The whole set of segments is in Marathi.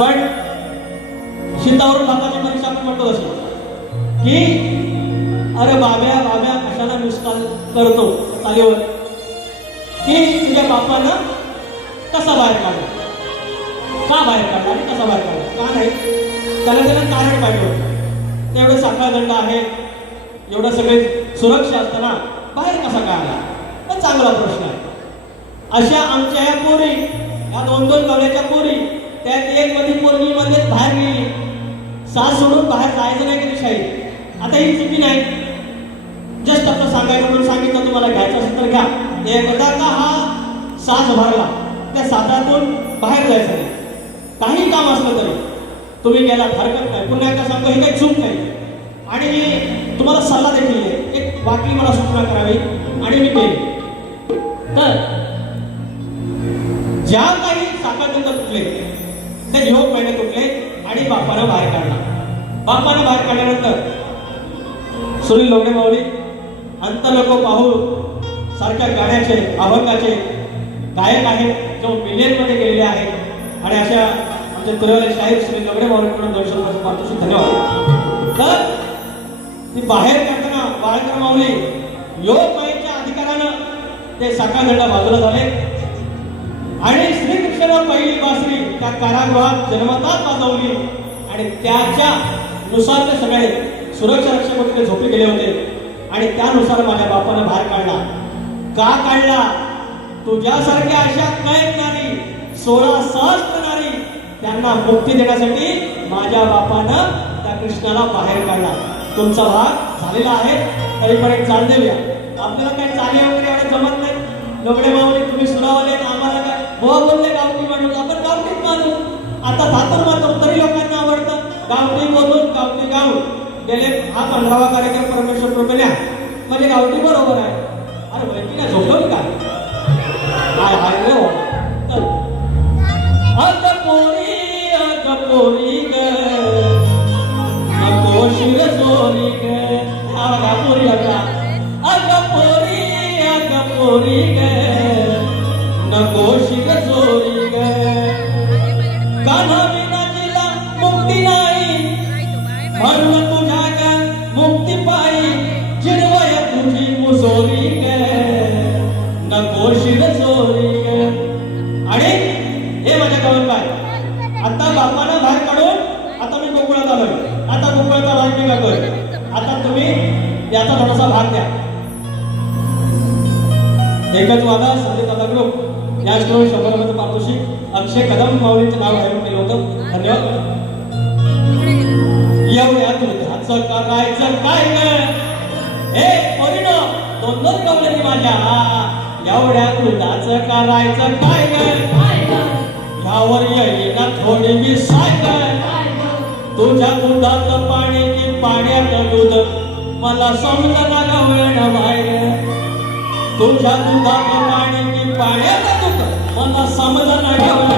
पण शीतावरून भाताची परीक्षा आपण म्हणतो अशी की अरे बाब्या बाब्या कशाला मिसकाल करतो चालीवर? की तुझ्या बापानं कसा बाहेर काढला का बाहेर काढला आणि कसा बाहेर काढला का नाही? त्याला त्याला कारण पाहिजे होतं. तेवढे साखळदंड आहे. एवढं सगळे सुरक्षा असताना बाहेर कसा काय आला हा चांगला प्रश्न आहे. अशा आमच्या या पोरी या दोन दोन गावड्याच्या पोरी त्यात एक मध्ये पोरगी मध्ये बाहेर गेली. सास सोडून बाहेर जायचं नाही कधी शाही आता ही चुकी नाही. जस्ट आता सांगायचं म्हणून सांगितलं तुम्हाला घ्यायचं असेल तर घ्या. एकदा का हा सास भरला त्या सातातून बाहेर जायचं नाही. काही काम असलं तरी. तुम्ही गेला हरकत नाही. पुन्हा एकदा सांगतो ही काही चूक नाही. आणि तुम्हाला सल्ला देखील आहे. एक वाकली मला सूचना करावी आणि मी केली तर ज्या काही साखर तुटले ते घेऊन पहिले तुटले आणि बापानं बाहेर काढला बापानं बाहेर काढल्यानंतर सुनील लोगडे माऊली अंत लोक पाहून सारख्या गाण्याचे अभंगाचे गायक आहेत जो मिलियनमध्ये गेलेले आहेत. आणि अशा आमचे तुरवले शाहीर सुनील लोगडे माऊलीकडून दोनशे रुपयाचं पारितोषिक धन्यवाद. तर ती बाहेर काढताना बाळकर माऊली योग माईच्या अधिकारानं ते साखरदंड बाजूला झाले. आणि श्री श्रीकृष्णाला पहिली बासरी त्या कारागृहात जन्मतात वाजवली. आणि त्याच्या नुसार ते सगळे सुरक्षा रक्षक होते झोपे गेले होते. आणि त्यानुसार माझ्या बापानं बाहेर काढला. का काढला? तुझ्यासारख्या अशा कैद नारी सोळा सहस्त्र नारी त्यांना मुक्ती देण्यासाठी माझ्या बापानं त्या कृष्णाला बाहेर काढला. तुमचा भाग झालेला आहे. तरी पण एक चाल देऊया आपल्याला काही चाली वगैरे जमत नाही लोकडे माऊली तुम्ही सुरावले बुवा बोलले गावठी माणूस आपण गावठीच माणूस. आता थातूर मात्र तरी लोकांना आवडतं. गावठी बोलून गावठी गाव गेले हा पंधरावा कार्यक्रम परमेश्वर कृपेने म्हणजे गावठी बरोबर आहे. अरे वैकी नाही झोपलं का? हाय हाय रे हो. चल. अग पोरी अग पोरी ग. नको शिर सोरी ग. हा पोरी अग पोरी अग पोरी ग. नको शिर सोरी ग कान्हा विना मुक्ती नाही. म्हणून तुझ्या ग मुक्ती पायी चिरवय तुझी मुसोरी ग नको चोरी ग आणि हे माझ्या कळून काय आता बापानं बाहेर काढून आता मी गोकुळात आलोय. आता गोकुळाचा भाग मी करतोय आता तुम्ही याचा थोडासा भाग द्या एकच वादा संदीप दादा ग्रुप. या स्टोरी शंभर रुपयाचं पारितोषिक. अक्षय कदम माऊलीचं नाव घालून केलं होतं. धन्यवाद. एवढ्या दुधाचं करायचं काय ग हे पोरीनो दोन दोन कमलेली माझ्या. एवढ्या दुधाचं करायचं काय ग ह्यावर येईना थोडी मी सायकल तुझ्या दुधाचं पाणी की पाण्यात दूध. मला समजा ना गवळण बाहेर. तुझ्या दुधाचं पाणी की पाण्यात दूध मला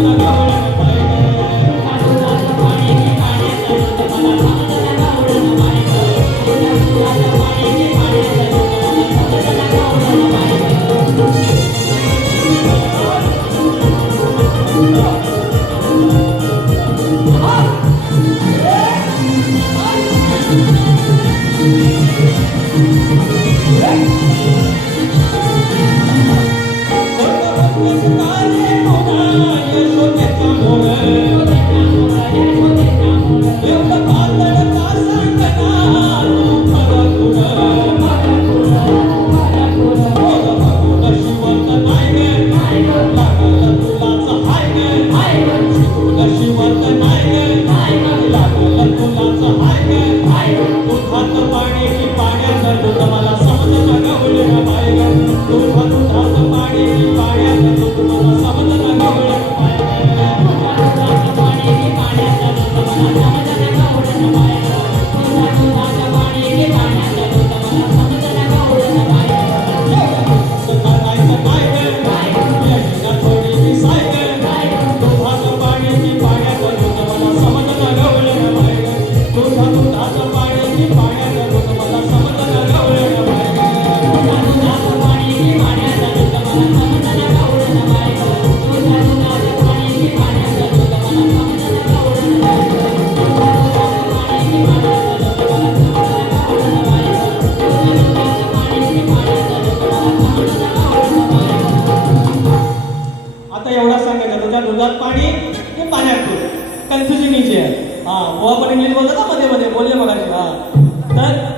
उधर पाणी ते पाण्यात करू कन्फ्युजन इथे आहे. हां गोवा पण इंग्लिश बोलतो ना मध्ये मध्ये. बोलले मग हां. तर